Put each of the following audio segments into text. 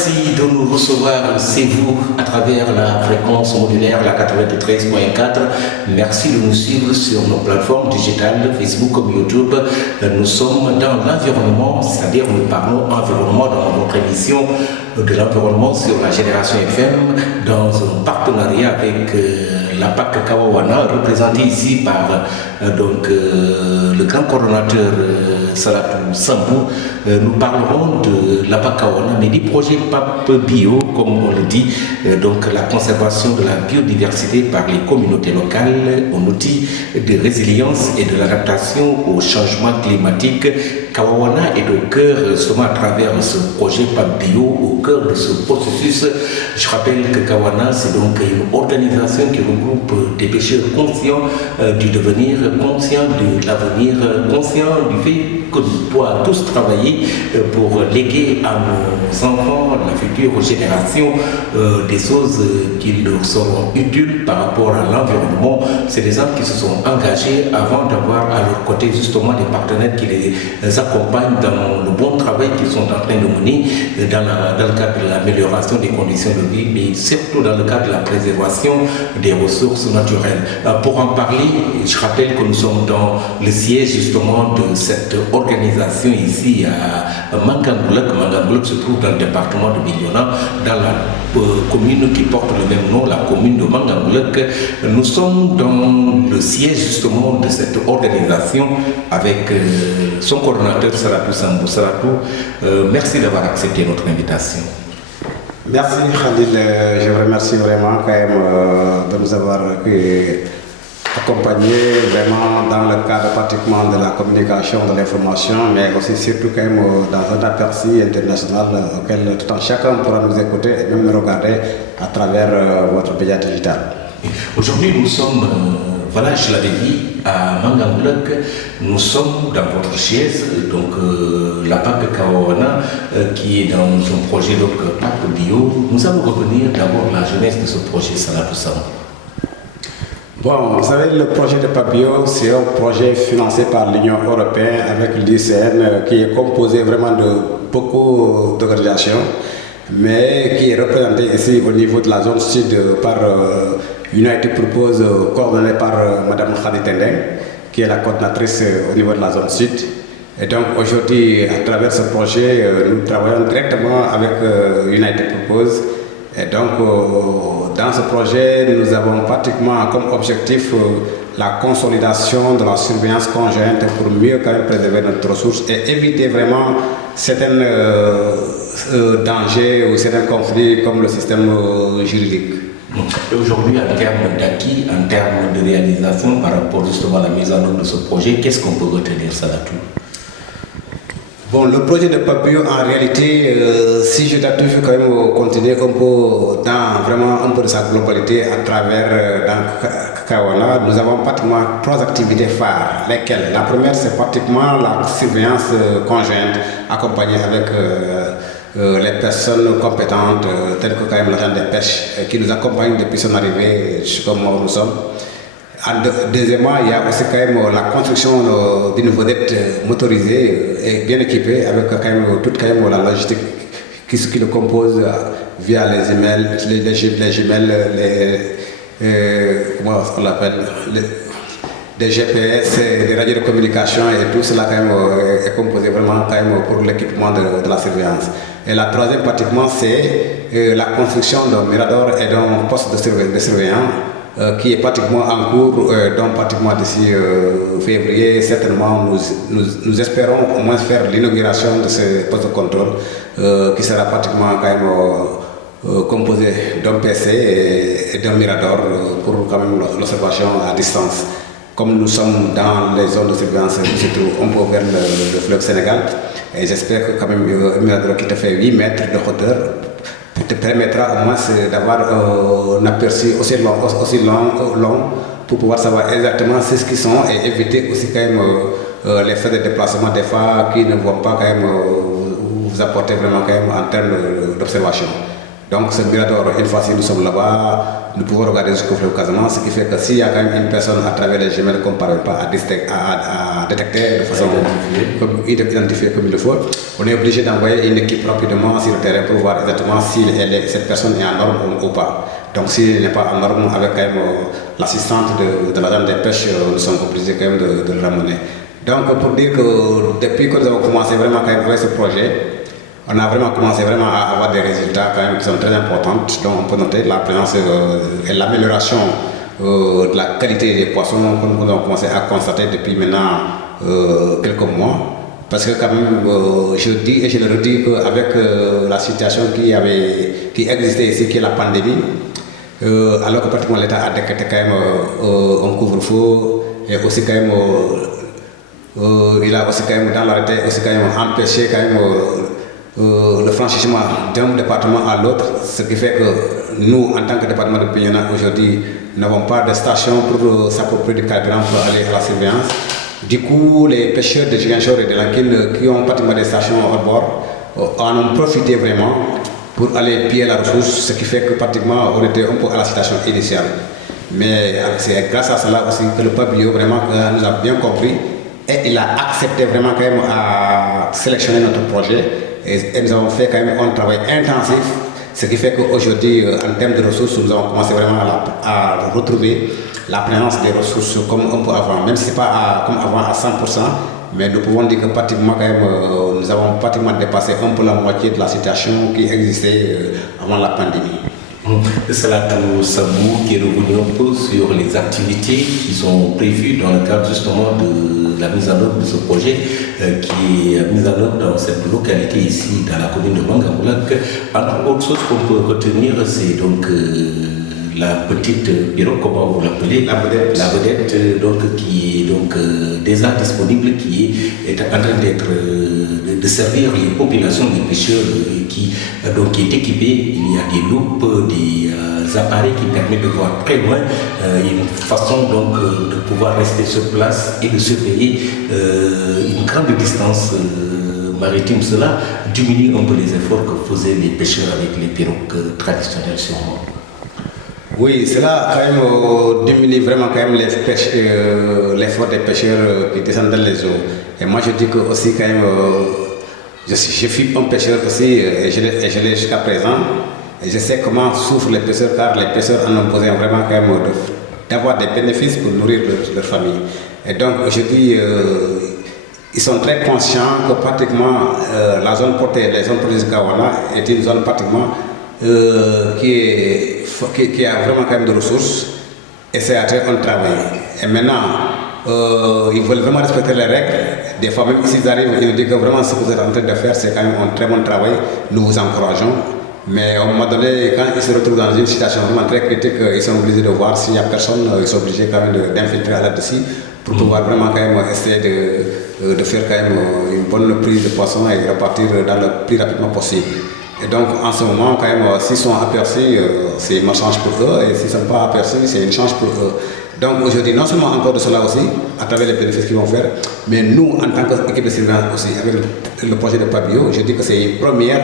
Merci de nous recevoir, c'est vous, à travers la fréquence modulaire, la 93.4. Merci de nous suivre sur nos plateformes digitales, Facebook comme YouTube. Nous sommes dans l'environnement, c'est-à-dire nous parlons environnement dans notre émission de l'environnement sur la Génération FM, dans un partenariat avec la PAC Kawawana, représentée ici par le grand coordonnateur Salatou Sambou. Nous parlerons de la PAC Kawawana, mais du projet PAP Bio, comme on le dit, donc la conservation de la biodiversité par les communautés locales, un outil de résilience et de l'adaptation au changement climatique. Kawawana est au cœur, seulement à travers ce projet PAP Bio, au cœur de ce processus. Je rappelle que Kawawana, c'est donc une organisation qui regroupe des pêcheurs conscients du devenir, conscients de l'avenir, conscients du fait que nous doit tous travailler pour léguer à nos enfants, la future génération, des choses qui leur seront utiles par rapport à l'environnement. C'est des gens qui se sont engagés avant d'avoir à leur côté justement des partenaires qui les accompagnent dans le bon travail qu'ils sont en train de mener dans le cadre de l'amélioration des conditions de vie, mais surtout dans le cadre de la préservation des ressources naturelles. Pour en parler, je rappelle que nous sommes dans le siège justement de cette organisation ici à Mangangoulak. Mangangoulak se trouve dans le département de Bignona, dans la commune qui porte le même nom, la commune de Mangangoulak. Nous sommes dans le siège justement de cette organisation avec son coordonnateur Salatou Sambou. Salatou, merci d'avoir accepté notre invitation. Merci Khalil, je vous remercie vraiment quand même de nous avoir accompagné vraiment dans le cadre pratiquement de la communication, de l'information, mais aussi surtout quand même dans un aperçu international auquel tout un chacun pourra nous écouter et même regarder à travers votre média digital. Aujourd'hui, nous sommes, voilà, je l'avais dit, à Mangangoulak, nous sommes dans votre chaise, donc la PAC Kawawana, qui est dans un projet donc PAP Bio. Nous allons revenir d'abord à la jeunesse de ce projet, Salatou Sambou. Bon, vous savez, le projet de PAP Bio, c'est un projet financé par l'Union européenne avec l'ICN, qui est composé vraiment de beaucoup d'organisations, mais qui est représenté ici au niveau de la zone sud par United Purpose, coordonnée par Mme Khadi Tendeng, qui est la coordinatrice au niveau de la zone sud. Et donc aujourd'hui, à travers ce projet, nous travaillons directement avec United Purpose. Et donc dans ce projet, nous avons pratiquement comme objectif la consolidation de la surveillance conjointe pour mieux quand même préserver notre ressource et éviter vraiment certains dangers ou certains conflits comme le système juridique. Et aujourd'hui, en termes d'acquis, en termes de réalisation par rapport justement à la mise en œuvre de ce projet, qu'est-ce qu'on peut retenir, Salatou? Bon, le projet de PAP Bio, en réalité, si je dois toujours quand même continuer un peu dans vraiment un peu de sa globalité à travers dans Kawawana, nous avons pratiquement 3 activités phares, lesquelles la première c'est pratiquement la surveillance conjointe accompagnée avec les personnes compétentes telles que quand même l'agent de pêche qui nous accompagne depuis son arrivée jusqu'au moment où nous sommes. Deuxièmement, il y a aussi quand même la construction d'une vedette motorisée et bien équipée avec quand même toute quand même la logistique qui le compose via les emails, les jumelles, comment on l'appelle, des GPS, des radios de communication et tout cela quand même est composé vraiment quand même pour l'équipement de la surveillance. Et la troisième pratiquement c'est la construction d'un mirador et d'un poste de surveillance qui est pratiquement en cours, donc pratiquement d'ici février, certainement nous espérons au moins faire l'inauguration de ce poste de contrôle qui sera pratiquement quand même composé d'un PC et d'un mirador pour quand même l'observation à distance. Comme nous sommes dans les zones de surveillance, surtout un peu vers le fleuve Sénégal, et j'espère que quand même un mirador qui te fait 8 mètres de hauteur te permettra au moins d'avoir un aperçu aussi long pour pouvoir savoir exactement ce qu'ils sont et éviter aussi quand même les frais de déplacement des fois qui ne vont pas quand même vous apporter vraiment quand même en termes d'observation. Donc ce mirador, une fois si nous sommes là-bas, nous pouvons regarder jusqu'au fleuve Casamance, ce qui fait que s'il y a quand même une personne à travers les gemelles qu'on ne parvient pas à détecter de façon identifiée comme il le faut, on est obligé d'envoyer une équipe rapidement sur le terrain pour voir exactement si cette personne est en norme ou pas. Donc s'il n'est pas en norme, avec quand même l'assistante de l'agent des pêches, nous sommes obligés quand même de le ramener. Donc pour dire que depuis que nous avons commencé vraiment quand même avec ce projet, on a vraiment commencé vraiment à avoir des résultats quand même qui sont très importants. Donc on peut noter la présence et l'amélioration de la qualité des poissons que nous avons commencé à constater depuis maintenant quelques mois. Parce que quand même, je dis et je le redis qu'avec la situation qui existait ici, qui est la pandémie, alors que pratiquement l'État a décrété quand même un couvre-feu et aussi quand même, il a aussi quand même dans l'arrêté aussi quand même empêché quand même le franchissement d'un département à l'autre, ce qui fait que nous, en tant que département de Bignona, aujourd'hui, n'avons pas de station pour s'approprier du carburant pour aller à la surveillance. Du coup, les pêcheurs de Ziguinchor et de Lankin qui ont pratiquement des stations au bord en ont profité vraiment pour aller piller la ressource, ce qui fait que pratiquement on était un peu à la situation initiale. Mais c'est grâce à cela aussi que le pavillon vraiment nous a bien compris et il a accepté vraiment quand même à sélectionner notre projet. Et nous avons fait quand même un travail intensif, ce qui fait qu'aujourd'hui, en termes de ressources, nous avons commencé vraiment à retrouver la présence des ressources comme un peu avant, même si ce n'est pas comme avant à 100%, mais nous pouvons dire que pratiquement quand même, nous avons pratiquement dépassé un peu la moitié de la situation qui existait avant la pandémie. Salatou Sabou qui est revenu un peu sur les activités qui sont prévues dans le cadre justement de la mise en œuvre de ce projet qui est mis en œuvre dans cette localité ici, dans la commune de Mangamoulak. Entre autres choses qu'on peut retenir, c'est donc la petite pirogue, comment vous l'appelez, la vedette donc, qui est donc déjà disponible, qui est en train de servir les populations des pêcheurs qui est équipée. Il y a des loupes, des appareils qui permettent de voir très loin, une façon donc de pouvoir rester sur place et de surveiller une grande distance maritime. Cela diminue un peu les efforts que faisaient les pêcheurs avec les pirogues traditionnelles sûrement. Oui, cela quand même diminue vraiment quand même l'effort des pêcheurs qui descendent dans les eaux. Et moi je dis que aussi quand même, je suis un pêcheur aussi et je l'ai jusqu'à présent. Et je sais comment souffrent les pêcheurs car les pêcheurs en ont besoin vraiment quand même d'avoir des bénéfices pour nourrir leur famille. Et donc aujourd'hui, ils sont très conscients que pratiquement la zone portée, les zones portées de Gawana est une zone pratiquement qui a vraiment quand même de ressources et c'est à très un travail. Et maintenant, ils veulent vraiment respecter les règles. Des fois même s'ils arrivent, ils nous disent que vraiment ce que vous êtes en train de faire, c'est quand même un très bon travail. Nous vous encourageons. Mais à un moment donné, quand ils se retrouvent dans une situation vraiment très critique, ils sont obligés de voir s'il n'y a personne, ils sont obligés quand même d'infiltrer là-dessus pour pouvoir vraiment quand même essayer de faire quand même une bonne prise de poisson et repartir dans le plus rapidement possible. Et donc en ce moment, quand même, s'ils sont aperçus, c'est une chance pour eux, et s'ils ne sont pas aperçus, c'est une chance pour eux. Donc aujourd'hui, non seulement encore de cela aussi, à travers les bénéfices qu'ils vont faire, mais nous, en tant qu'équipe de surveillance aussi, avec le projet de Pabio, je dis que c'est une première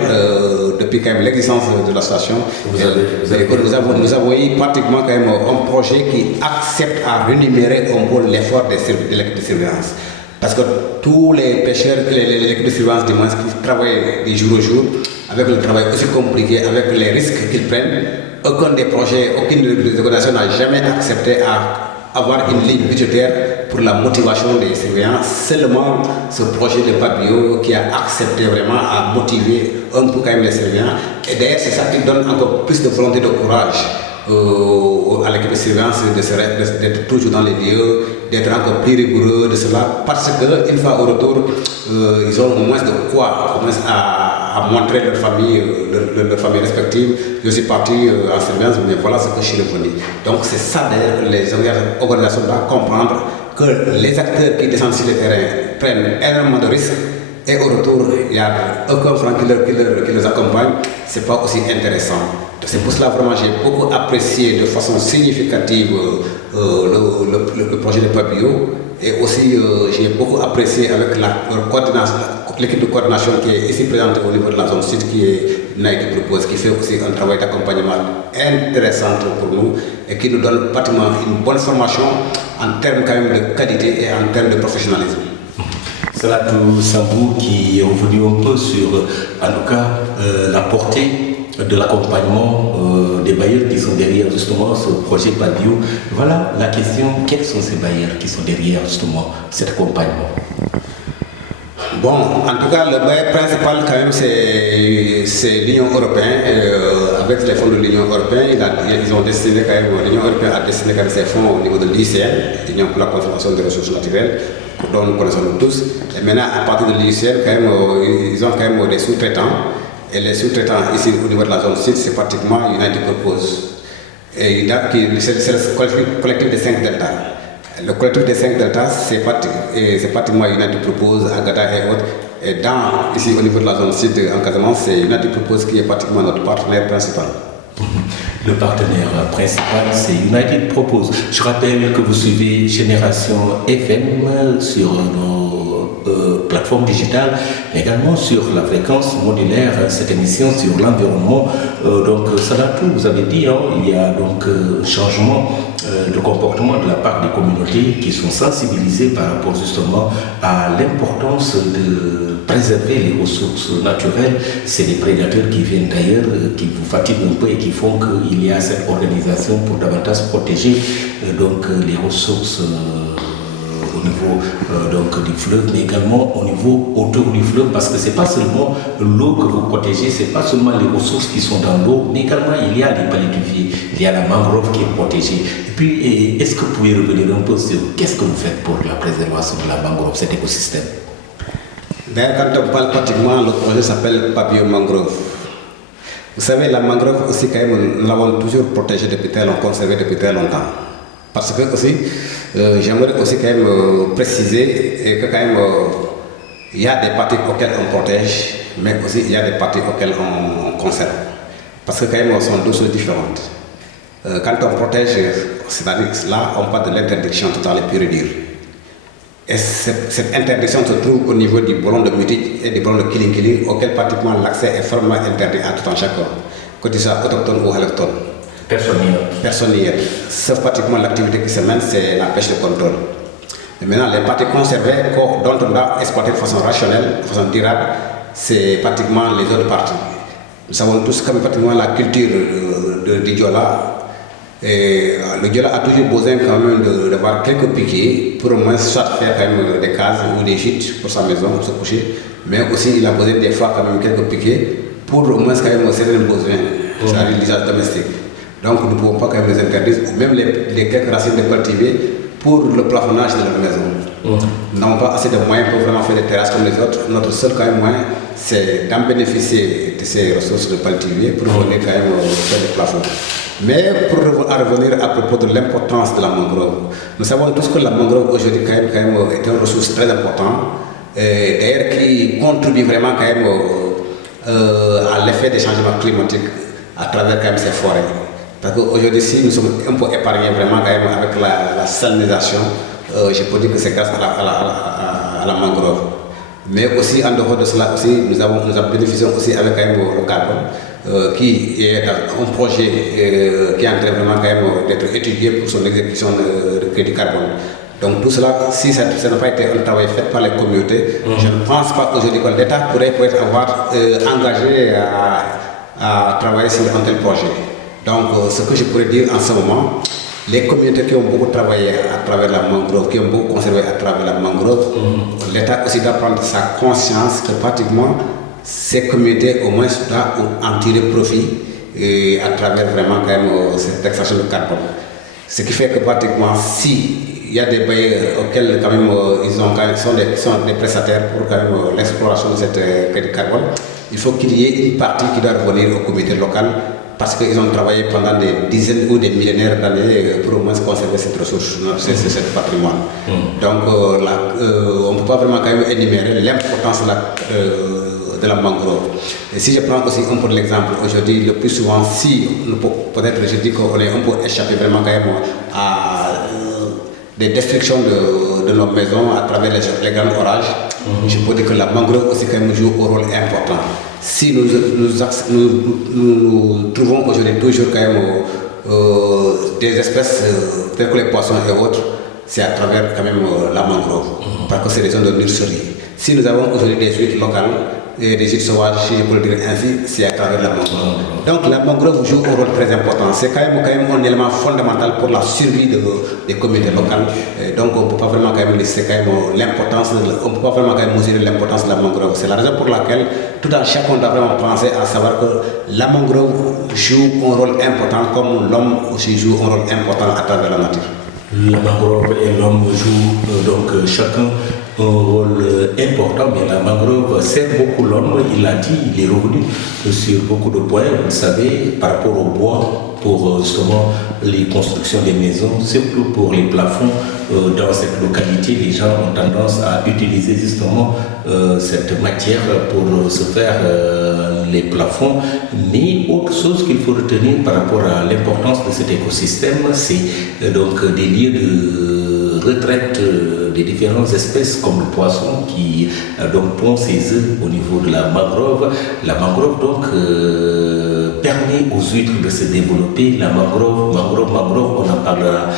depuis quand même l'existence de la station. Nous avons eu pratiquement quand même un projet qui accepte à rémunérer un peu l'effort de l'équipe de surveillance. Parce que tous les pêcheurs, l'équipe de surveillance du moins, qui travaillent du jour au jour, avec le travail aussi compliqué, avec les risques qu'ils prennent, aucun des projets, aucune des organisations n'a jamais accepté à avoir une ligne budgétaire pour la motivation des surveillants. Seulement ce projet de Pabio qui a accepté vraiment à motiver un peu quand même les surveillants. Et d'ailleurs, c'est ça qui donne encore plus de volonté, de courage à l'équipe de surveillance d'être toujours dans les lieux, d'être encore plus rigoureux de cela, parce qu'une fois au retour, ils ont au moins de quoi à montrer leur famille respective. Je suis parti en surveillance, mais voilà ce que je suis revenu. Donc c'est ça d'ailleurs que les organisations doivent comprendre, que les acteurs qui descendent sur le terrain prennent énormément de risques et au retour, il n'y a aucun franc qui les accompagne. Ce n'est pas aussi intéressant. C'est pour cela vraiment j'ai beaucoup apprécié de façon significative le projet de Pabio et aussi j'ai beaucoup apprécié avec l'équipe de coordination qui est ici présente au niveau de la zone sud qui est United propose, qui fait aussi un travail d'accompagnement intéressant pour nous et qui nous donne pratiquement une bonne formation en termes quand même de qualité et en termes de professionnalisme. Salatou Sambou qui est revenu un peu sur, en tout cas, la portée de l'accompagnement des bailleurs qui sont derrière justement ce projet PADBio. Voilà la question, quels sont ces bailleurs qui sont derrière justement cet accompagnement? Bon, en tout cas, le bail principal quand même c'est l'Union européenne. Avec les fonds de l'Union européenne, ils ont destiné quand même, l'Union européenne a destiné quand même ses fonds au niveau de l'ICN, l'Union pour la conservation des ressources naturelles, dont nous connaissons tous. Et maintenant, à partir de l'ICN, quand même, ils ont quand même des sous-traitants. Et les sous-traitants ici au niveau de la zone sud, c'est pratiquement United Purpose. Et c'est le collectif des 5 deltas. Le collectif des 5 deltas, c'est pratiquement United Purpose, Agata et autres. Et ici au niveau de la zone sud en Casamance, c'est United Purpose qui est pratiquement notre partenaire principal. Le partenaire principal, c'est United Purpose. Je rappelle que vous suivez Génération FM sur nos plateformes digitales, également sur la fréquence modulaire, cette émission sur l'environnement. Donc, Salatou, vous avez dit, il y a donc changement de comportement de la part des communautés qui sont sensibilisées par rapport justement à l'importance de préserver les ressources naturelles. C'est des prédateurs qui viennent d'ailleurs, qui vous fatiguent un peu et qui font qu'il y a cette organisation pour davantage protéger donc les ressources au niveau donc du fleuve, mais également au niveau autour du fleuve, parce que c'est pas seulement l'eau que vous protégez, c'est pas seulement les ressources qui sont dans l'eau, mais également il y a les palétuviers, il y a la mangrove qui est protégée. Et puis, est-ce que vous pouvez revenir un peu sur qu'est-ce que vous faites pour la préservation de la mangrove, cet écosystème? Quand on parle pratiquement, le projet s'appelle PADBio Mangrove. Vous savez, la mangrove aussi, quand même, nous l'avons toujours protégée depuis très longtemps, conservée depuis très longtemps. Parce que aussi, j'aimerais aussi quand même préciser que quand même, il y a des parties auxquelles on protège, mais aussi il y a des parties auxquelles on conserve. Parce que quand même, ce sont deux choses différentes. Quand on protège, c'est-à-dire là, on parle de l'interdiction totale et pure et dure. Et cette interdiction se trouve au niveau du bolon de Mutik et du bolon de Kiling, auquel pratiquement l'accès est formellement interdit à tout un chacun, que tu sois autochtone ou allochtone. Personne n'y est. Sauf pratiquement l'activité qui se mène, c'est la pêche de contrôle. Et maintenant, les parties conservées, dont on doit exploiter de façon rationnelle, de façon durable, c'est pratiquement les autres parties. Nous savons tous comme pratiquement la culture du Diola. Et le Diola a toujours besoin quand même d'avoir quelques piquets pour au moins soit faire quand même des cases ou des gîtes pour sa maison, pour se coucher. Mais aussi il a besoin des fois quand même quelques piquets pour au moins quand même certains besoins, c'est-à-dire l'usage domestique. Donc nous ne pouvons pas quand même les interdire, même les quelques racines de cultiver pour le plafonnage de leur maison. Nous n'avons pas assez de moyens pour vraiment faire des terrasses comme les autres. Notre seul quand même moyen, c'est d'en bénéficier de ces ressources de cultiver pour venir quand même faire des plafonds. Mais pour en revenir à propos de l'importance de la mangrove, nous savons tous que la mangrove aujourd'hui quand même est une ressource très importante, d'ailleurs qui contribue vraiment quand même à l'effet des changements climatiques à travers quand même ces forêts. Parce qu'aujourd'hui, si nous sommes un peu épargnés vraiment quand même avec la salinisation, je peux dire que c'est grâce à la mangrove. Mais aussi en dehors de cela aussi, nous bénéficions aussi avec quand même le carbone, qui est un projet qui est en train vraiment quand même d'être étudié pour son exécution de crédit carbone. Donc tout cela, si ça n'a pas été un travail fait par les communautés, je ne pense pas qu'aujourd'hui que l'État pourrait avoir engagé à travailler sur un tel projet. Donc ce que je pourrais dire en ce moment, les communautés qui ont beaucoup travaillé à travers la mangrove, qui ont beaucoup conservé à travers la mangrove, l'État aussi doit prendre sa conscience que pratiquement ces communautés au moins doivent en tirer profit à travers vraiment quand même cette extraction de carbone. Ce qui fait que pratiquement si il y a des bailleurs auxquels quand même sont des prestataires pour quand même l'exploration de cette crédit carbone, il faut qu'il y ait une partie qui doit revenir aux communautés locales parce qu'ils ont travaillé pendant des dizaines ou des millénaires d'années pour au moins conserver cette ressource, ce patrimoine. Donc on ne peut pas vraiment quand même énumérer l'importance de la mangrove. Et si je prends aussi un peu l'exemple, aujourd'hui, le plus souvent, si peut-être je dis qu'on est un peu échappé vraiment quand même à des destructions de nos maisons à travers les grands orages, je peux dire que la mangrove aussi quand même joue un rôle important. Si nous trouvons aujourd'hui toujours quand même des espèces telles que les poissons et autres, c'est à travers quand même la mangrove, parce que c'est des zones de nurserie. Si nous avons aujourd'hui des huîtres locales, et des huîtres sauvages, si je peux le dire ainsi, c'est à travers la mangrove. Donc la mangrove joue un rôle très important. C'est quand même un élément fondamental pour la survie des communautés locales. Et donc on ne peut pas vraiment quand même laisser quand même l'importance, on peut pas vraiment quand même mesurer l'importance de la mangrove. C'est la raison pour laquelle tout un chacun doit vraiment penser à savoir que la mangrove joue un rôle important comme l'homme aussi joue un rôle important à travers la nature. La mangrove et l'homme jouent donc chacun un rôle important, mais la mangrove sert beaucoup l'homme, il l'a dit, il est revenu sur beaucoup de points, vous savez, par rapport au bois, pour justement les constructions des maisons, surtout pour les plafonds. Dans cette localité, les gens ont tendance à utiliser justement cette matière pour se faire les plafonds. Mais autre chose qu'il faut retenir par rapport à l'importance de cet écosystème, c'est donc des lieux de retraite des différentes espèces comme le poisson qui donc pond ses œufs au niveau de la mangrove. La mangrove donc permet aux huîtres de se développer. La mangrove, on en parlera,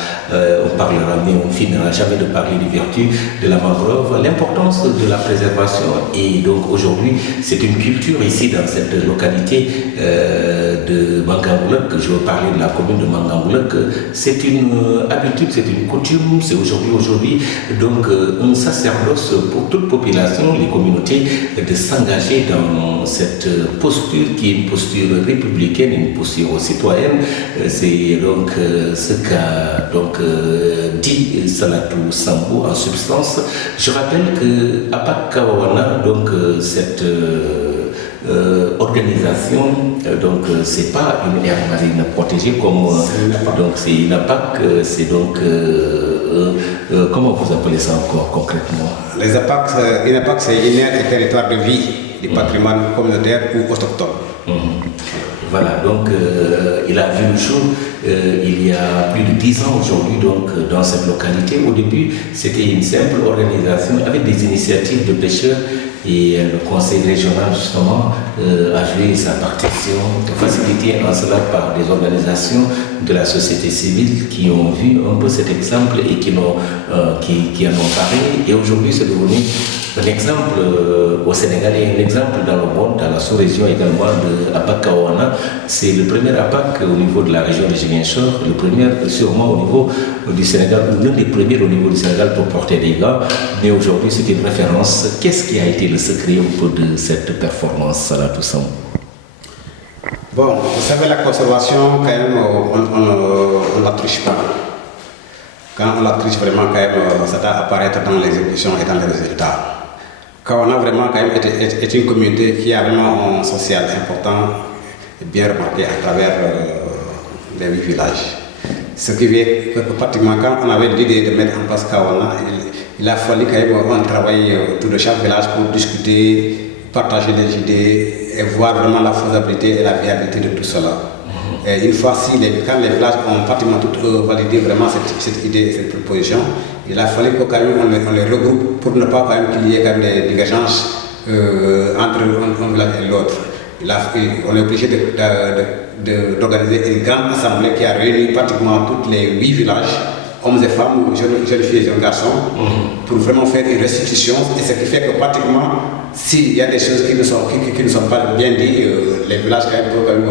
mais on finira jamais de parler des vertus de la mangrove. L'importance de la préservation, et donc aujourd'hui c'est une culture ici dans cette localité de Mangamboulak, que je veux parler de la commune de Mangamboulak. C'est une habitude, c'est une coutume, c'est aujourd'hui donc un sacerdoce pour toute population, les communautés, de s'engager dans cette posture qui est une posture républicaine, une posture citoyenne. C'est donc ce qu'a dit Salatou Sambou en substance. Je rappelle que Apak Kawana, donc cette organisation, donc c'est pas une aire marine protégée comme donc c'est une APAC, c'est donc comment vous appelez ça encore concrètement? Les APAC, une APAC c'est une aire et territoire de vie du patrimoine communautaire ou autochtone. Voilà, donc il a vu le jour il y a plus de 10 ans aujourd'hui donc dans cette localité. Au début, c'était une simple organisation avec des initiatives de pêcheurs et le conseil régional justement a joué sa partition, facilitée en cela par des organisations de la société civile qui ont vu un peu cet exemple et qui en ont parlé. Et aujourd'hui, c'est devenu un exemple au Sénégal et un exemple dans le monde, dans la sous-région également de Apak Kawana. C'est le premier APAC au niveau de la région de Ziguinchor, le premier sûrement au niveau du Sénégal, ou l'un des premiers au niveau du Sénégal pour porter des gants. Mais aujourd'hui, c'est une référence. Qu'est-ce qui a été le secret un peu de cette performance, Salatou Sambou? Bon, vous savez, la conservation, quand même, on ne la triche pas. Quand on la triche vraiment, quand même, ça doit apparaître dans l'exécution et dans les résultats. Quand on a vraiment quand même est une communauté qui a vraiment un social important et bien remarqué à travers les 8 villages. Ce qui fait que pratiquement quand on avait l'idée de mettre en place Kawana, il a fallu quand même travailler autour de chaque village pour discuter, partager des idées et voir vraiment la faisabilité et la viabilité de tout cela. Et une fois quand les villages ont pratiquement tout validé vraiment cette idée, cette proposition, il a fallu que quand même on les regroupe pour ne pas quand même qu'il y ait quand même des divergences entre un village et l'autre. On est obligé d'organiser une grande assemblée qui a réuni pratiquement tous les 8 villages, hommes et femmes, jeunes filles et jeunes garçons, pour vraiment faire une restitution. Et ce qui fait que pratiquement, s'il y a des choses qui ne sont pas bien dites, les villages peuvent quand même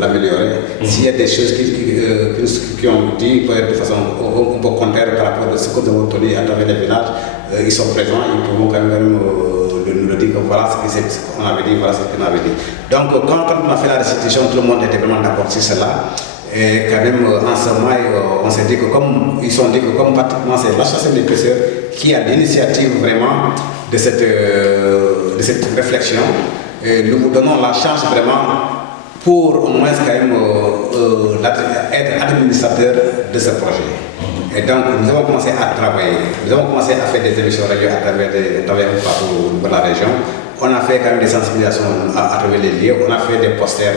l'améliorer. S'il y a des choses qui ont dit de façon un peu contraire par rapport à ce que nous avons obtenu à travers les villages, ils sont présents, ils pourront quand même nous dire que voilà ce qu'on avait dit, voilà ce qu'on avait dit. Donc quand on a fait la restitution, tout le monde était vraiment d'accord sur cela. Et quand même, en ce moment, on s'est dit que ils sont dit que comme pratiquement c'est l'association des pêcheurs qui a l'initiative vraiment de cette réflexion, et nous vous donnons la chance vraiment pour au moins quand même être administrateur de ce projet. Et donc nous avons commencé à travailler, nous avons commencé à faire des émissions radio à travers partout dans la région. On a fait quand même des sensibilisations à travers les lieux, on a fait des posters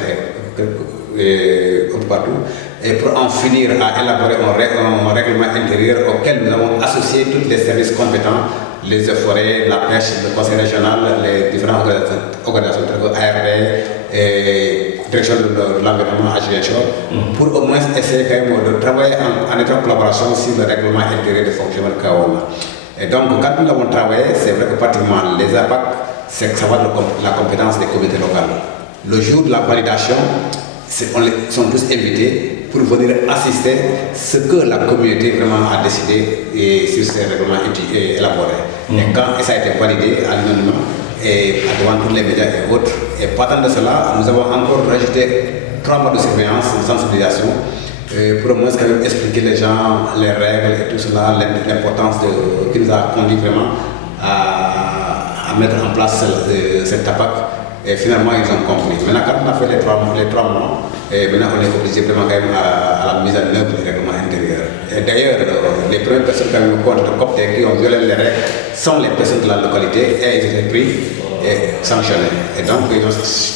partout, et pour en finir à élaborer un règlement intérieur auquel nous avons associé tous les services compétents les eaux forêts, la pêche, le conseil régional, les différentes organisations, ARB, et direction de l'environnement AGHO, pour au moins essayer quand même de travailler en étroite collaboration sur le règlement intérieur de fonctionnement de Kawana. Et donc, quand nous avons travaillé, c'est vrai que pratiquement les APAC, c'est que ça va de la compétence des communautés locales. Le jour de la validation, ils sont tous invités pour venir assister ce que la communauté vraiment a décidé et sur ces règlements élaborés. Et quand ça a été validé à l'unanimement et devant tous les médias et autres, et partant de cela, nous avons encore rajouté 3 mois de surveillance, de sensibilisation, pour au moins quand même expliquer les gens les règles et tout cela, l'importance qui nous a conduit vraiment à mettre en place cette APAC. Et finalement, ils ont compris. Maintenant, quand on a fait les 3 mois, et maintenant on est obligé vraiment quand même à la mise en œuvre du règlement intérieur. Et d'ailleurs, les premières personnes qui ont eu compte de COPTE qui ont violé les règles sont les personnes de la localité et ils étaient pris et sanctionnés. Et donc, ils ont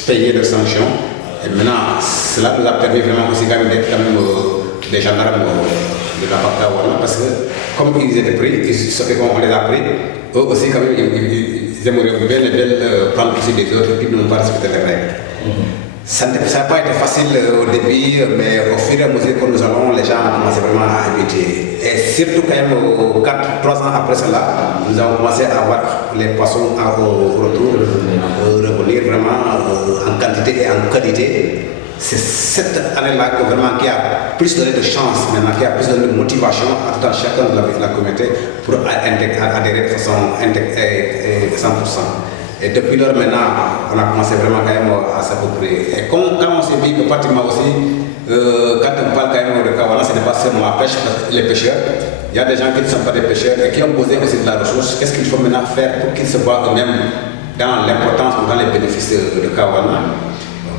payé leurs sanctions. Et maintenant, cela nous a permis vraiment aussi quand même d'être quand même des gendarmes de la Kawana parce que comme ils étaient pris, on les a pris, eux aussi quand même ils aimeraient bien prendre aussi des autres qui n'ont pas respecté les règles. Ça n'a pas été facile au début, mais au fur et à mesure que nous allons, les gens ont commencé vraiment à habiter. Et surtout quand même 3 ans après cela, nous avons commencé à avoir les poissons au retour, revenir vraiment en quantité et en qualité. C'est cette année-là que vraiment qui a plus donné de chance, maintenant qui a plus donné de motivation à tout un chacun de la communauté pour adhérer de façon 100%. Et depuis lors maintenant, on a commencé vraiment quand même à s'approprier. Et quand on s'est dit que pratiquement aussi, quand on parle quand même de Kawana, ce n'est pas seulement la pêche, les pêcheurs. Il y a des gens qui ne sont pas des pêcheurs et qui ont posé aussi de la ressource. Qu'est-ce qu'il faut maintenant faire pour qu'ils se voient eux-mêmes dans l'importance ou dans les bénéfices de Kawana?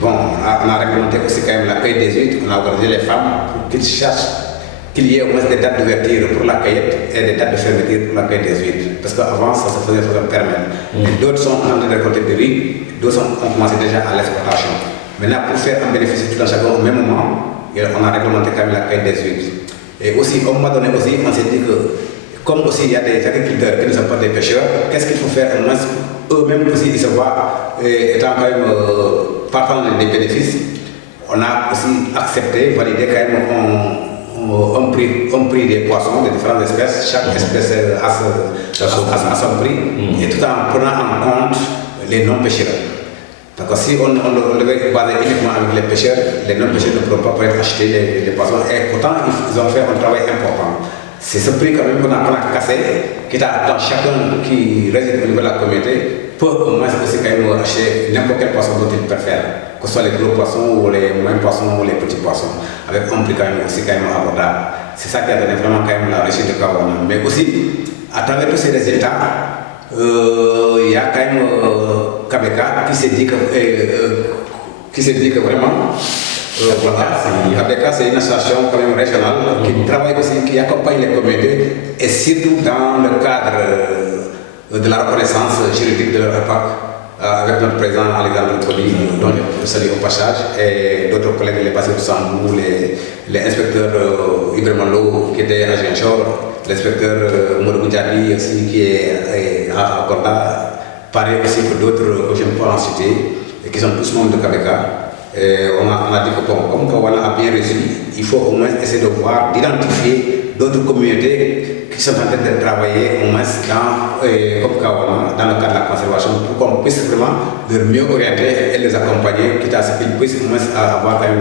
Bon, on a réglementé aussi quand même l'accueil des huîtres, on a organisé les femmes pour qu'ils cherchent qu'il y ait au moins des dates d'ouverture pour la cueillette et des dates de fermeture pour l'accueil des huîtres. Parce qu'avant, ça se faisait sous un permis. Et d'autres sont en train de récolter des riz, d'autres ont commencé déjà à l'exportation. Maintenant, pour faire un bénéfice tout un chacun au même moment, on a réglementé quand même l'accueil des huîtres. Et aussi, au moment donné aussi, on s'est dit que, comme aussi il y a des agriculteurs qui ne sont pas des pêcheurs, qu'est-ce qu'il faut faire au moins eux-mêmes aussi ils se voient étant quand même partant des bénéfices. On a aussi accepté, validé quand même un prix des poissons de différentes espèces. Chaque espèce a son prix, et tout en prenant en compte les non-pêcheurs. Parce que si on devait baser uniquement avec les pêcheurs, les non-pêcheurs ne pourront pas acheter les poissons. Et pourtant, ils ont fait un travail important. C'est ce prix quand même qu'on a cassé, qui est dans chacun qui réside au niveau de la communauté, peut au moins aussi quand même acheter n'importe quel poisson dont il préfère, que ce soit les gros poissons ou les moyens poissons ou les petits poissons, avec un prix quand même aussi quand même abordable. C'est ça qui a donné vraiment quand même la réussite de Kawana. Mais aussi, à travers tous ces résultats, il y a quand même Kabeka qui s'est dit que vraiment Kabeka, c'est une association quand même régionale qui travaille aussi, qui accompagne les communautés et surtout dans le cadre de la reconnaissance juridique de leur APAC avec notre président Alexandre Toli, dont je salue au passage, et d'autres collègues, les Bassirou Sambou, les inspecteurs Ibrahima Lo qui était à Ziguinchor, l'inspecteur Modou Diaby aussi qui est à Gorda, pareil aussi pour d'autres que je ne peux pas en citer, et qui sont tous membres de Kabeka. On a dit que bon, comme Kawana a bien reçu, il faut au moins essayer de voir, d'identifier d'autres communautés qui sont en train de travailler au moins comme Kawana, dans le cadre de la conservation, pour qu'on puisse vraiment leur mieux orienter et les accompagner, quitte à ce qu'ils puissent au moins avoir quand même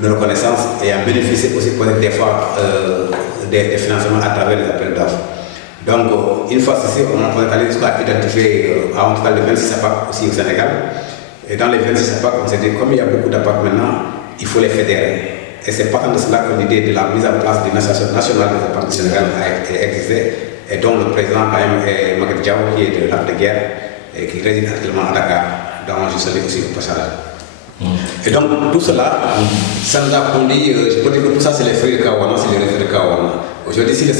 leur reconnaissance et en bénéficier aussi peut-être des fois des financements à travers les appels d'offres. Donc, une fois ceci, on est allé jusqu'à identifier un total de 26 APAC aussi au Sénégal. Et dans les 26 APAC, on s'est dit, comme il y a beaucoup d'APAC maintenant, il faut les fédérer. Et c'est partant de cela que l'idée de la mise en place d'une association nationale des APAC du Sénégal a été existée, et dont le président quand même est Maguette Diaw, qui est de l'arme de guerre, et qui réside actuellement à Dakar, dont je salue aussi au passage. Et donc tout cela, ça nous a conduit, je peux dire que tout ça c'est les fruits de Kawana, c'est les résultats de Kawana. Aujourd'hui, si le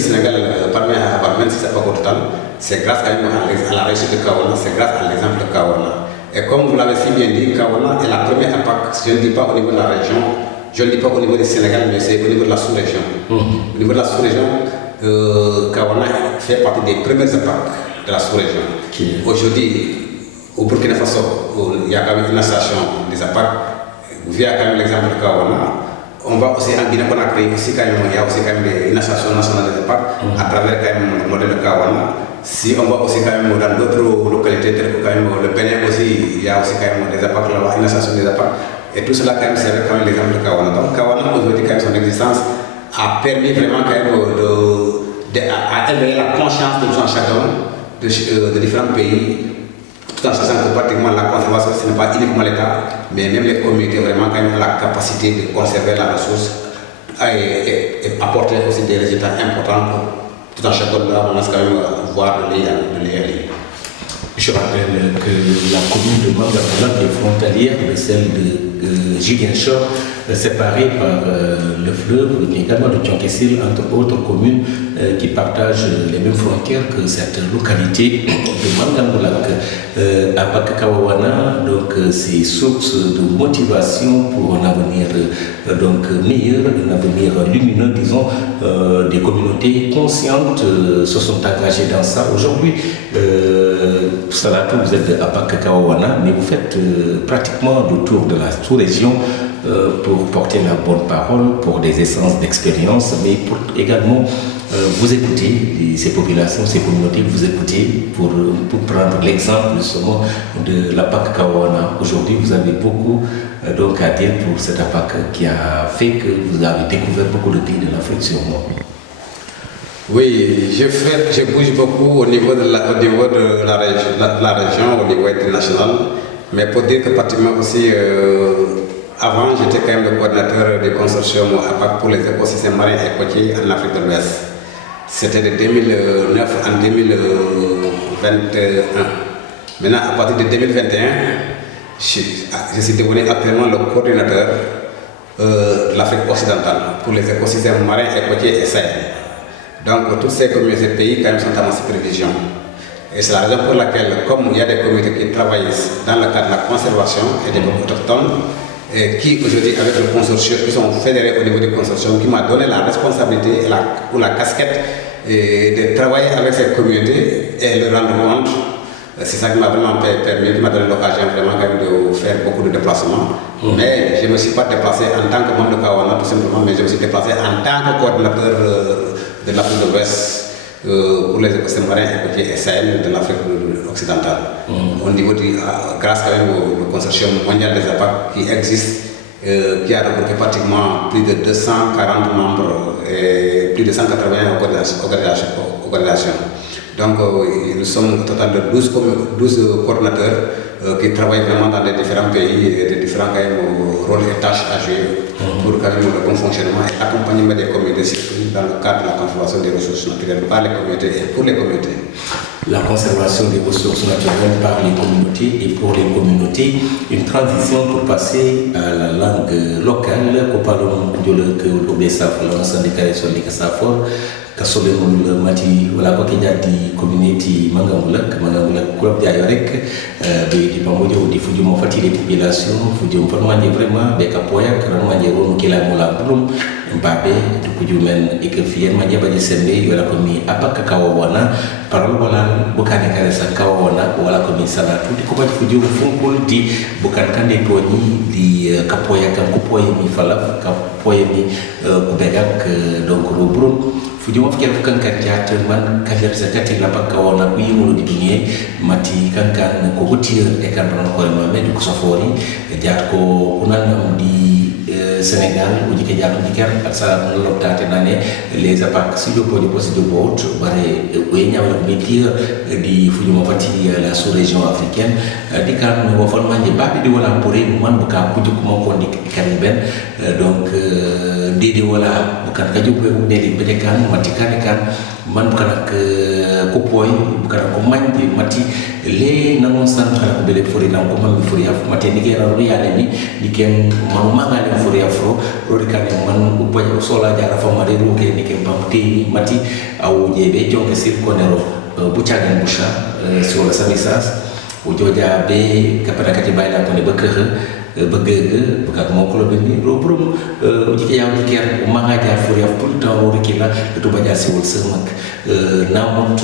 Sénégal parvient à avoir 26 APAC au total, c'est grâce quand même à la réussite de Kawana, c'est grâce à l'exemple de Kawana. Et comme vous l'avez si bien dit, Kawana est la première APAC, je ne dis pas au niveau de la région, je ne dis pas au niveau du Sénégal, mais c'est au niveau de la sous-région. Au niveau de la sous-région, Kawana fait partie des premières APAC de la sous-région. Aujourd'hui, au Burkina Faso, il y a quand même une association des APAC. Via quand même l'exemple de Kawana, on va aussi en Guinée-Conakry, aussi quand même, il y a aussi quand même une association nationale des APAC à travers quand même le modèle de Kawana. Si on va aussi quand même dans d'autres localités telles que quand même le Bénin aussi, il y a aussi quand même des APAC là-bas, une association des APAC. Et tout cela quand même, c'est avec quand même l'exemple de Kawana. Donc Kawana aujourd'hui quand même son existence a permis vraiment quand même d'éveiller la conscience de tout un chacun de différents pays, tout en sachant que pratiquement la conservation ce n'est pas uniquement l'État, mais même les communautés vraiment quand même ont la capacité de conserver la ressource et apporter aussi des résultats importants tout en chacun de là, on a quand même voir de l'EAI. Je rappelle que la commune de Mangabala qui est frontalière de celle de Ziguinchor, séparée par le fleuve, mais également de Thionck-Essyl, entre autres communes qui partagent les mêmes frontières que cette localité de Mangangolak. APAC Kawawana, donc c'est source de motivation pour un avenir donc meilleur, un avenir lumineux, disons, des communautés conscientes se sont engagées dans ça. Aujourd'hui, Salatou, vous êtes de APAC Kawawana, mais vous faites pratiquement le tour de la sous-région pour porter la bonne parole, pour des essences d'expérience, mais pour également vous écouter, ces populations, ces communautés, vous écouter pour prendre l'exemple justement de l'APAC Kawawana. Aujourd'hui, vous avez beaucoup donc à dire pour cette APAC qui a fait que vous avez découvert beaucoup de pays de l'Afrique sur moi. Oui, je bouge beaucoup au niveau de la région, au niveau international, mais pour dire que pratiquement aussi, avant j'étais quand même le coordinateur du consortium APAC pour les écosystèmes marins et côtiers en Afrique de l'Ouest. C'était de 2009 en 2021. Maintenant, à partir de 2021, je suis devenu actuellement le coordinateur de l'Afrique occidentale pour les écosystèmes marins et côtiers et Sahel. Donc, tous ces communautés de pays quand même sont à ma supervision. Et c'est la raison pour laquelle, comme il y a des communautés qui travaillent dans le cadre de la conservation et des peuples autochtones, qui aujourd'hui, avec le consortium, qui sont fédérés au niveau du consortium, qui m'a donné la responsabilité ou la casquette de travailler avec ces communautés et leur rendre compte. C'est ça qui m'a vraiment permis, qui m'a donné l'occasion vraiment quand même de faire beaucoup de déplacements. Mais je ne me suis pas déplacé en tant que membre de Kawana, tout simplement, mais je me suis déplacé en tant que coordinateur de l'Afrique de l'Ouest pour les écosystèmes marins et côtiers et Sahel de l'Afrique occidentale. Au niveau grâce quand même au consortium mondial des APAC qui existe, qui a regroupé pratiquement plus de 240 membres et plus de 180 organisations. Donc nous sommes au total de 12 coordinateurs qui travaillent vraiment dans les différents pays et des différents rôles et tâches à jouer pour quand même le bon fonctionnement et l'accompagnement des communautés, surtout dans le cadre de la conservation des ressources naturelles par les communautés et pour les communautés. La conservation des ressources naturelles par les communautés et pour les communautés, une transition pour passer à la langue locale, qu'on parle de l'Obesaf, syndicat de Solikasafo, Kasolemul Mati, voilà quoi qu'il y a des communautés Mangamulak, Club d'Ayorek, des Pamodio, des Fudjum Fati, les populations, Fudjum Formani vraiment, Bekapoya, Kramaniero, Kilamola Blum, Mbabe, du Fudjumen, et que Fien Mania Badesende, voilà comme APAC Kawawana, parole voilà, Bukane Karesa Kawawana, voilà comme Salatu, di Kobat Fudjum Funkul, di Bukan Kande Toni, di Kapoya Kapoya mi Falaf, Kapoya mi Kubegak, donc Rubrum. Fujuma fikir bukan kerja teman kajar zakati lapa kawana kui mulu di dunia mati kankan ko hutir ekan ron ko mame du ko safori jaar ko kunan di Sénégal uji ke jaatu di ker ak sa loptate nane les APAC si do podi posi do bot bare o nyawla métier di Fujuma fati la sous-région africaine di kan wo fon manje babi di wala pour man buka kuju ko mon ko di kariben donc didi wala bukan kaju ko didi bedekan mati kan man bukan ke kupoy bukan ko manje mati le namon san kala ko bele fori nam ko man fori af mati ni gera ro yale ni diken man mangale fori afro ro kan man uboy sola jara fa mari ro ke ni ken pamti mati aw jebe jonke sir ko nero bucagan busha sur la samisas ujoja be kapana kati bayla ko ne bekeur bëgg ak mo ko ni ro brum jike yaw diker manga jaar fu yaf tout temps ro rikila to baja si wol semak namont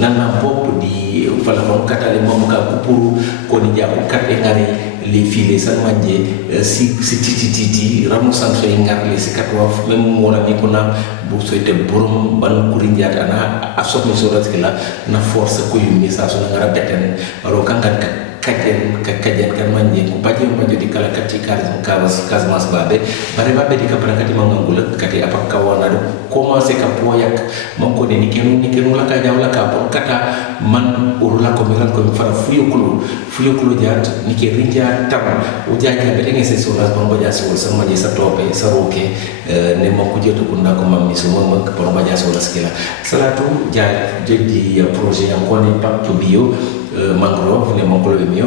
nana bop di fala ko katale mom ka pour ko ni jabu kat e ngari les filets san manje si titi ramo san so ngar les si katwa même wala ni ko na bu so te borom ban ko rinjata na asokni so ratkila na force ko yumi sa so ngara beten ro kangan kajen kan manje ko baje di kala kati kazmas babe bare babe di kapana kati mangangula kati apa kawana do commencer ka poyak mon ko ni kenu la ka jawla ka bon kata man urula ko miran ko fara fuyo kulo jat ni ke rinja tam o jaja be ngese so ras bon baja so sa manje sa tope sa roke ne mo ko joto kunda ko mammi so mo ko bon baja so ras kila salatu ja di projet en ko ni pak to bio mangrove ne mon kolo mio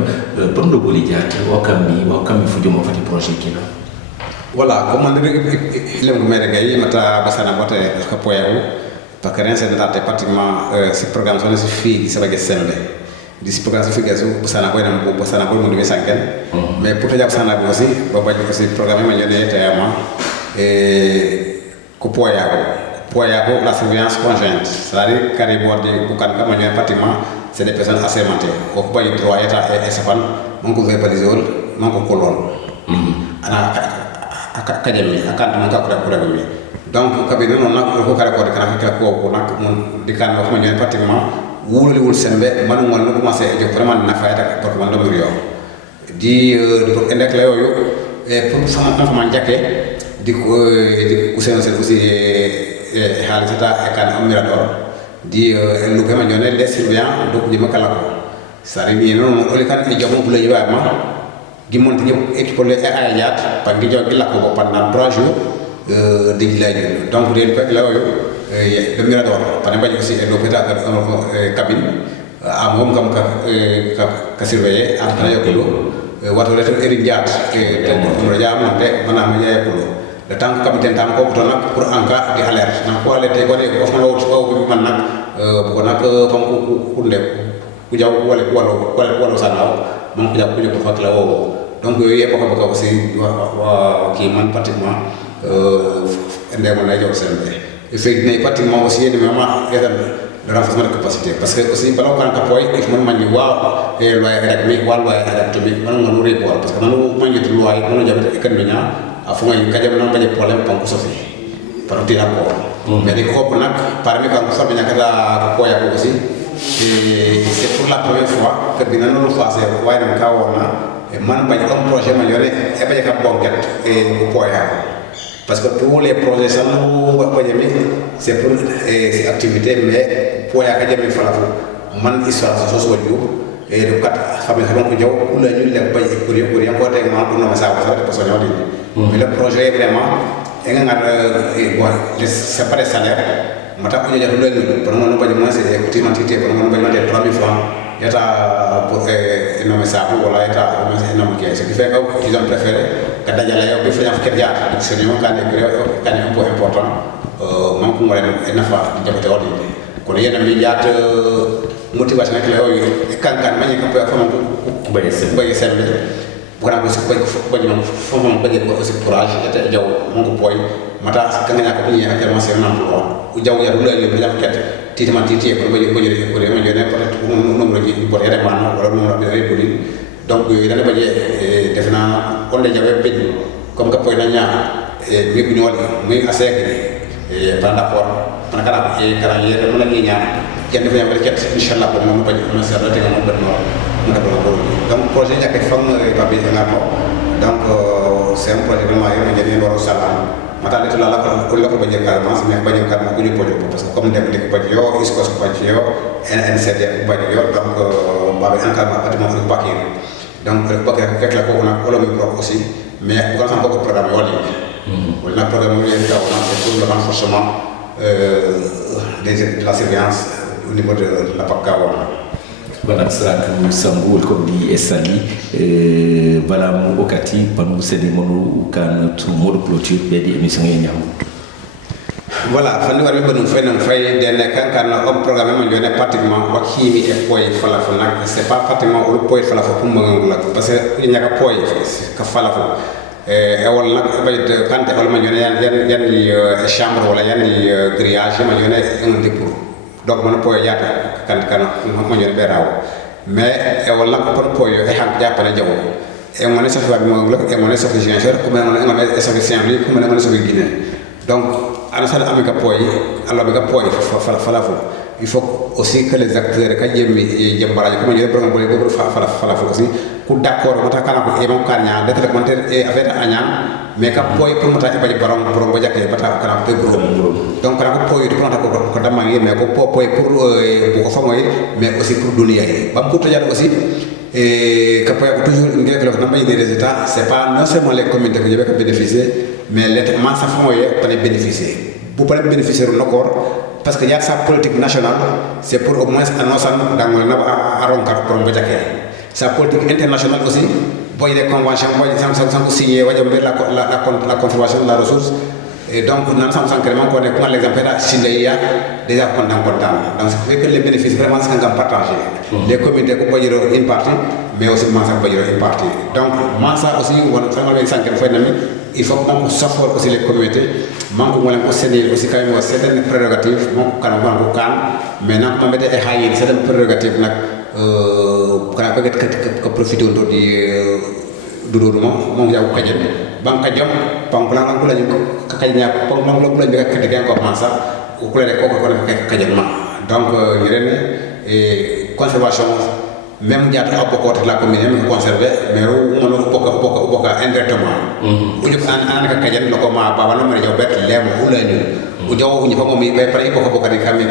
pondo boli jati wakami fujo mo fati projet kino voilà comme on le mo mere gay mata basana bote ka poyau parce que rien c'est dans pratiquement ce programme sont si fi ça va que sembe dis programme fi gazo basana boy nam bo basana boy mo de sanken mais pour ta basana bo aussi ba ba aussi programme ma jone tayama ko poyau la surveillance conjointe c'est-à-dire carré bordé bukan ka ma jone pratiquement c'est des personnes assermentées ko ko bayi droit état et safan mon ko verbaliser wol mon ko kolon ana akademi akant mon ka ko ko donc kabine non nak ko kala ko de kana ko nak mon di kan wax ma ñen pratiquement wulali wul sembe man mo no commencer e vraiment na fayata ko man do yo di indek la yoyu et pour sama ma jaké di ko sen aussi halisata e kan mirador di lu kema ñone les surveillants donc di makala ko sari ni non o le kan e jamu bula yiwa ma gi monti ñep équipe le ay yaat pa ngi joggi la ko pendant 3 jours di la ñu donc di ko la yo le mirador pa ne bañ aussi le peta cabine a mom kam ka surveiller après yo ko wato le eri jaat te mo jaam te manam yaay ko le temps que capitaine tam ko to nak pour en cas de alerte na ko alerte ko de ko fa law ko man nak ko nak fam ko kunde ku jaw wala sanaw man ko jaw ko fa la wo donc yoy yep ko aussi wa ki man pratiquement ndé mo lay jox sembe effect né pratiquement aussi né mama état de renforcement de capacité parce que aussi balaw kan ka poy il man ni wa e loi rek mi wa loi adapté bi man ngam ré parce que man mo ñu loi mo jabé économie afuma ñu kajam non bañe problème panko sofi parti la ko mais di ko nak parmi kan fa bi nakata ko ya ko aussi c'est pour la première fois que bina non fassé way na ka wona et man bañ un projet ma yoré e bañ ka bonket et ko ya parce que tous les projets ça nous bañe mi c'est pour activité mais pour ya ka jami fala man histoire so so yu et de kat famille ko ko jaw ko la ñu le bañ pour ya ko té ma pour no sa ko parce que ñoo mais le projet est vraiment c'est pas des salaires mata ko jaju lolu pour mon bañ mo c'est quantité pour mon bañ 3000 francs yata pour nommer ça wala yata nommer qui ce qui fait que ils ont préféré que dajala yow bi fa ñaf ket jaar c'est ñu kan un peu important man ko mo len nafa jabate wadi ko yena mi jaat motivation ak la yoy kan mañi ko fa ko baye sembe bukan ko ko ñu fofom bañe ko aussi courage eta jaw mon ko boy mata ka nga ko ñi ak ma c'est un emploi u jaw ya lu lay la ket titi man titi ko bañe ko ñu ko ma ñu ne peut être non la ji bo yere man wala non la bi ko ni donc dana bañe defna on le jawe pin comme ka poy na nya mi bu ñu wala muy asek ni par rapport man kala kala yere mo la ngi ñaan kenn fa yam ket inshallah ko mo bañe ma sa rate mo ben no donc projet ñak fam papi nga mo donc c'est un projet vraiment yo ñene waro salam mata de la ko la ko bañe carrément mais bañe carrément ko ñu projet parce que comme dem nek bañe yo isko ko bañe yo NNCD bañe yo donc ba encadrement pratiquement ko bakir donc ko bakir fek la ko na ko mi pro aussi mais ko sam ko programme yo li wala programme yo taw na c'est pour le renforcement de la surveillance au niveau de la PACAWA. Voilà, ça que Samboul comme dit Essali, voilà mon okati, par nous c'est des monos ou quand tout mode clôture, des émissions et Voilà, fanni warbe bonum fay den kan au programme man jone pratiquement wakimi e poy fala fo nak c'est pas pratiquement au poy fala fo pour ngol parce que il n'y a que poy ka fala fo e wol nak bay de kante wala man jone yan chambre wala yan grillage man jone un de pour donc man poy yata kan man jone be raw mais e wol nak pour poy e han jappale jaw e mon sa fa mo ngol e mon sa fa général comme on ngam sa fa Saint-Louis comme on sa fa Guinée donc ana sala amika poy Allah bega poy fala fo il faut aussi que les acteurs ka jemmi jembara ko ñu programme bolé ko fala fo aussi ku d'accord mata kana ko e mon kanya de commentaire et avec añan mais ka poy pour mata e baji barom pour bo jaké bata kana ko bro donc kana ko poy to mata ko damangi mais ko poy pour bu ko famoy mais aussi pour dunia bam ko tajat aussi et que toujours une quelque chose des résultats c'est pas non seulement les communautés qui vont bénéficier mais l'état ça fait pour bénéficier pour pas bénéficier de l'accord parce qu'il y a sa politique nationale c'est pour au moins annoncer dans le aron car pour sa politique internationale aussi boy des conventions boy sans signer la conservation de la ressource et donc nous sommes incrément qu'on est l'exemple de Sileia déjà content donc ça fait que les bénéfices vraiment sont partagés les communautés peuvent dire une partie mais aussi Mansa peut dire une partie donc Mansa aussi il faut qu'on s'offre aussi les communautés manque wala ko sénégal aussi quand même certaines prérogatives mon kan ko kan mais nak to mbete e hayi certaines prérogatives nak kana peut être que profiter di dudu mo yaw kajen banka jom pamplan ko lañu ko kanya pamplan ko lañu ka de ko Mansa ko ko le ko kajen ma donc yene et conservation même il y a un peu de la commune qui conservé mais on a beaucoup indirectement on a un kajan le comme baba no mari jobet lem ulani u jaw ñu fa momi be pare beaucoup de kami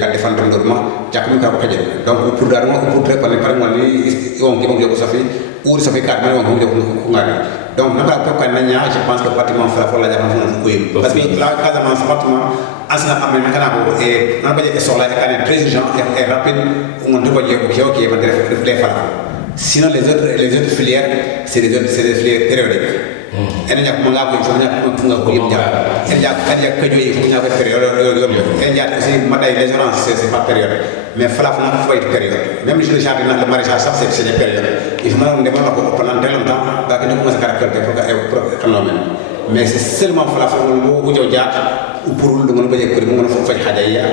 ka défendre normalement jak mi ka ko kajan donc pour dar mo pour très par mo ni on ki mo ko safi ou ça fait 4 mois on ko ngari donc naka ko kan nanya je pense que pratiquement fa la jama ko ko parce que la Casamance pratiquement asna amé kana ko et na ba je soxla kan très urgent et rapide on doit dire que qui va les faire sinon les autres filières c'est des filières périodiques en ñak mo nga ko fa ñak ko nga ko yeb jaar en ñak ko joyi ko ñak période en ñak aussi maday les gens c'est pas période mais fala fa na fa période même le jardin le maraîchage ça c'est des périodes il faut même demander ko pendant très longtemps ba que nous commence caractère pour phénomène mais c'est seulement fala fa mo jow jaar ou pour lu mo baye ko mo fa fay hajaya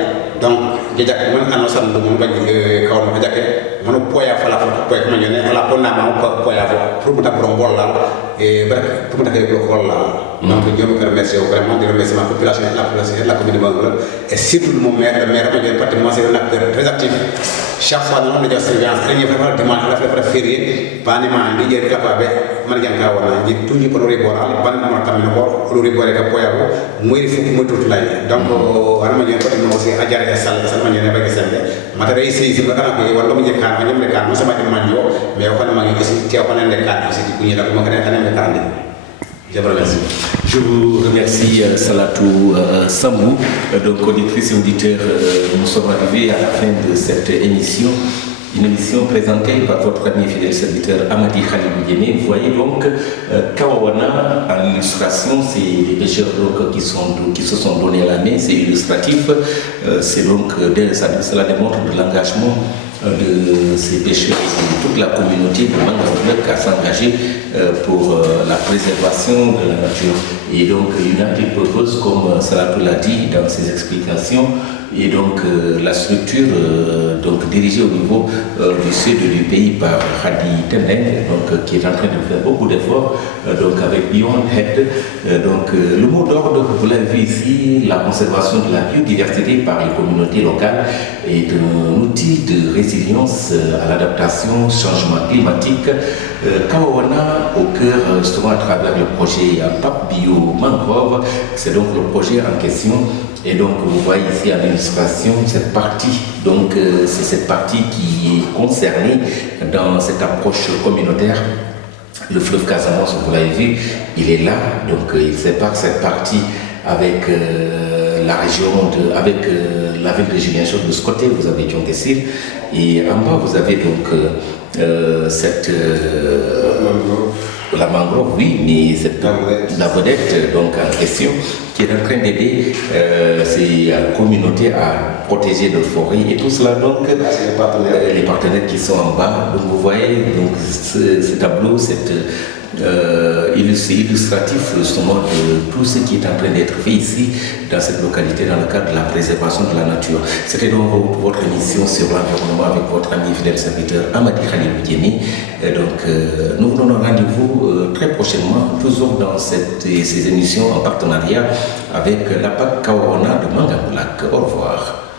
donc jejak man anosan lu mo baye kaw ma jaké mano poya fala fa poy ko ñone ala ko na ma ko poya pour ta pro bolla et pour ta ko bolla donc je me remercie vraiment de remercier ma population et la communauté et surtout mon maire le maire de département c'est un acteur très actif chaque fois nous de surveillance et vraiment demande la faire férié bani ma ndi je capable man janga wala ni toujours pour riboral ban mo tamino ko ribore ka poya ko moy fu mo tout lay donc wala ma je ko no aussi ajare sal ma ñu ne ba gisande mata day sey ci ba kana ko wala mo je kan ma ñam le kan mo sama di manjo mais ko ma ngi gis ci ko ne le kan ci ku ñu la ko ma kana kana me kan Je vous remercie Salatou Samou. Donc auditrices et auditeurs, nous sommes arrivés à la fin de cette émission. Une émission présentée par votre ami fidèle serviteur Amadi Khalilou Diémé. Vous voyez donc Kawawana en illustration, c'est les pêcheurs donc, qui se sont donnés la main, c'est illustratif. C'est donc cela démontre de l'engagement de ces pêcheurs et de toute la communauté de Mangaroula qui a s'engagé pour la préservation de la nature. Et donc United Purpose, comme Salatou l'a dit dans ses explications, et donc la structure donc dirigée au niveau du sud du pays par Hadi Tendeng, donc qui est en train de faire beaucoup d'efforts donc avec Beyond Head. Donc le mot d'ordre, vous l'avez vu ici, la conservation de la biodiversité par les communautés locales est un outil de résilience à l'adaptation au changement climatique. Kawawana au cœur justement à travers le projet PAP Bio Mangrove, c'est donc le projet en question. Et donc vous voyez ici à l'illustration cette partie, donc c'est cette partie qui est concernée dans cette approche communautaire. Le fleuve Casamance, vous l'avez vu, il est là, donc il sépare cette partie avec la région, avec la ville de Julien-Chaud. De ce côté, vous avez Djonguessil, et en bas, vous avez donc la mangrove, oui, mais cette la vedette donc en question, qui est en train d'aider ces communautés à protéger leur forêt et tout cela. Donc, les partenaires qui sont en bas. Donc, vous voyez donc, ce tableau, illustratif justement de tout ce qui est en train d'être fait ici dans cette localité dans le cadre de la préservation de la nature. C'était donc votre émission sur l'environnement avec votre ami fidèle serviteur Amadi Khalil Diémé. Donc nous vous donnons rendez-vous très prochainement, toujours dans ces émissions en partenariat avec la PAC Kaorona de Mangamoulak. Au revoir.